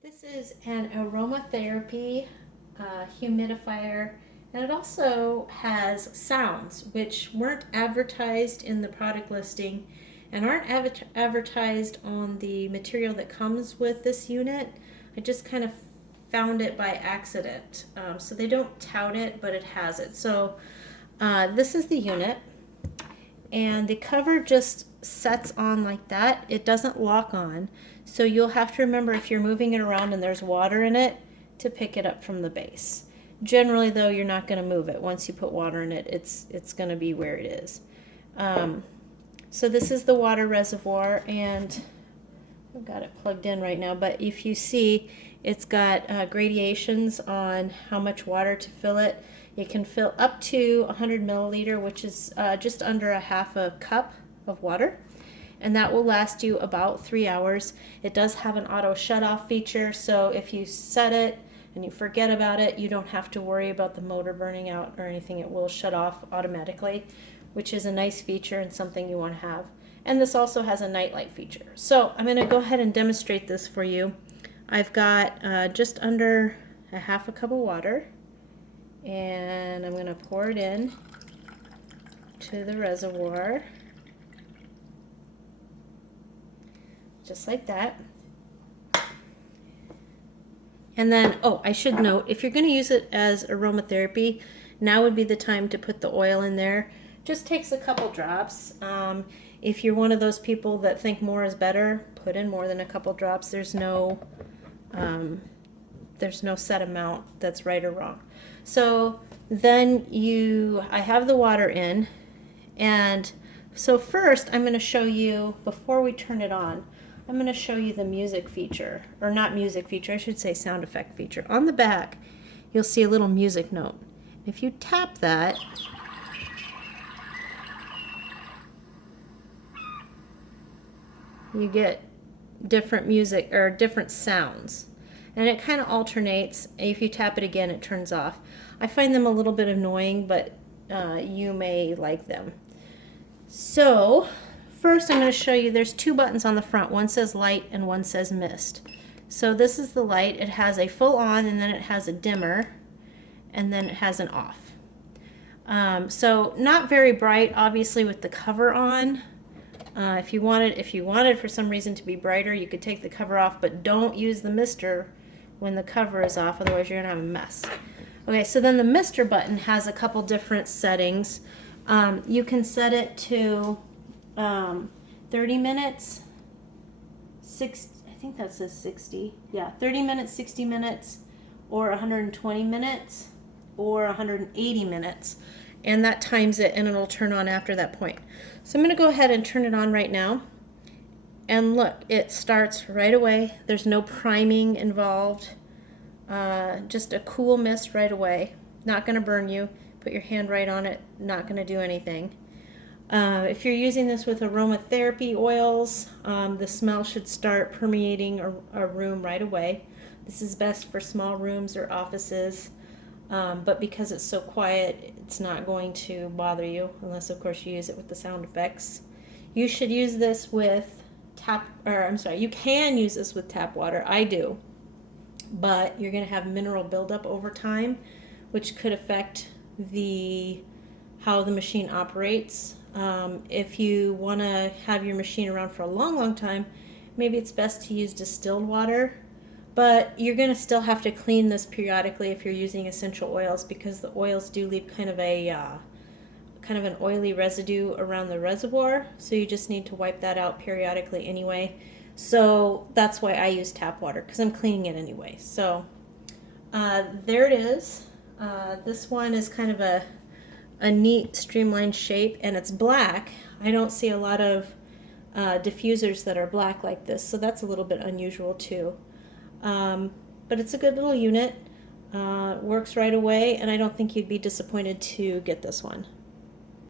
This is an aromatherapy humidifier, and it also has sounds which weren't advertised in the product listing and aren't advertised on the material that comes with this unit. I just kind of found it by accident. So they don't tout it, but it has it. So this is the unit, and the cover just sets on like that. It doesn't lock on, so you'll have to remember, if you're moving it around and there's water in it, to pick it up from the base. Generally though, you're not going to move it. Once you put water in it, it's going to be where it is. So this is the water reservoir, and I've got it plugged in right now, but if you see, it's got gradations on how much water to fill it. It can fill up to 100 milliliter, which is just under a half a cup of water, and that will last you about 3 hours. It does have an auto shut-off feature, so if you set it and you forget about it, you don't have to worry about the motor burning out or anything. It will shut off automatically, which is a nice feature and something you want to have. And this also has a nightlight feature. So I'm going to go ahead and demonstrate this for you. I've got just under a half a cup of water, and I'm going to pour it in to the reservoir, just like that. And then, oh, I should note, if you're going to use it as aromatherapy, now would be the time to put the oil in there. Just takes a couple drops. If you're one of those people that think more is better, put in more than a couple drops. There's no set amount that's right or wrong. So then I have the water in, and so first I'm going to show you, before we turn it on, I'm going to show you the music feature, or not music feature, I should say sound effect feature. On the back, you'll see a little music note. If you tap that, you get different music or different sounds, and it kind of alternates. If you tap it again, it turns off. I find them a little bit annoying, but you may like them. So first I'm going to show you, there's two buttons on the front. One says light and one says mist. So this is the light. It has a full on, and then it has a dimmer, and then it has an off. So not very bright, obviously, with the cover on. If you wanted for some reason to be brighter, you could take the cover off, but don't use the mister when the cover is off, otherwise you're gonna have a mess. Okay, so then the mister button has a couple different settings. You can set it to 30 minutes, I think that says 60. Yeah, 30 minutes, 60 minutes, or 120 minutes, or 180 minutes. And that times it, and it'll turn on after that point. So I'm going to go ahead and turn it on right now. And look, it starts right away. There's no priming involved. Just a cool mist right away. Not going to burn you. Put your hand right on it. Not going to do anything. If you're using this with aromatherapy oils, the smell should start permeating a room right away. This is best for small rooms or offices. But because it's so quiet, it's not going to bother you, unless of course you use it with the sound effects. You should use this with you can use this with tap water. I do. But you're going to have mineral buildup over time, which could affect how the machine operates. If you want to have your machine around for a long, long time, maybe it's best to use distilled water. But you're going to still have to clean this periodically if you're using essential oils, because the oils do leave kind of an oily residue around the reservoir. So you just need to wipe that out periodically anyway. So that's why I use tap water, because I'm cleaning it anyway. So there it is. This one is kind of a neat streamlined shape, and it's black. I don't see a lot of diffusers that are black like this, so that's a little bit unusual too. But it's a good little unit, works right away, and I don't think you'd be disappointed to get this one.